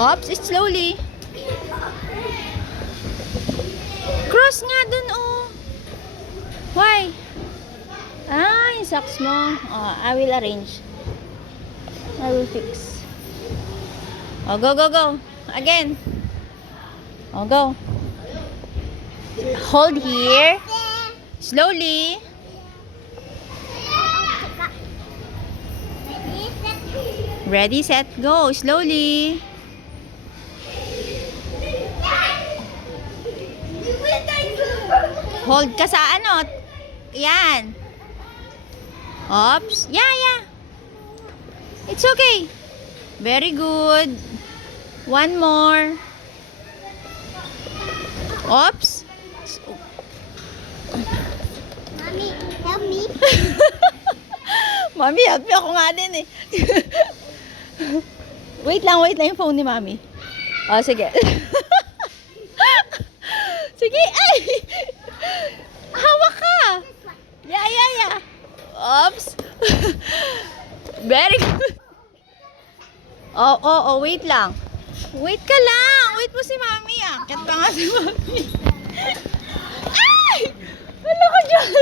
Oops, slowly. Cross nga dun, oh. Why? Ah, yung socks mo. Oh, I will arrange. I will fix. Oh, go, go, go. Again. Oh, go. Hold here. Slowly. Ready, set, go. Slowly. Hold ka sa ano. Yan. Oops. Yeah, yeah. It's okay. Very good. One more. Oops. Mommy, help me. Mami, help me. Ako nga din eh. Wait lang yung phone ni Mami. Oh, sige. Sige, ay! Hawak ka! Yeah, yeah, yeah. Oops. Very good. Oh, wait lang. Wait ka lang. Wait mo si Mami. Akit pa nga si Mami. Ay! Ano ka dyan?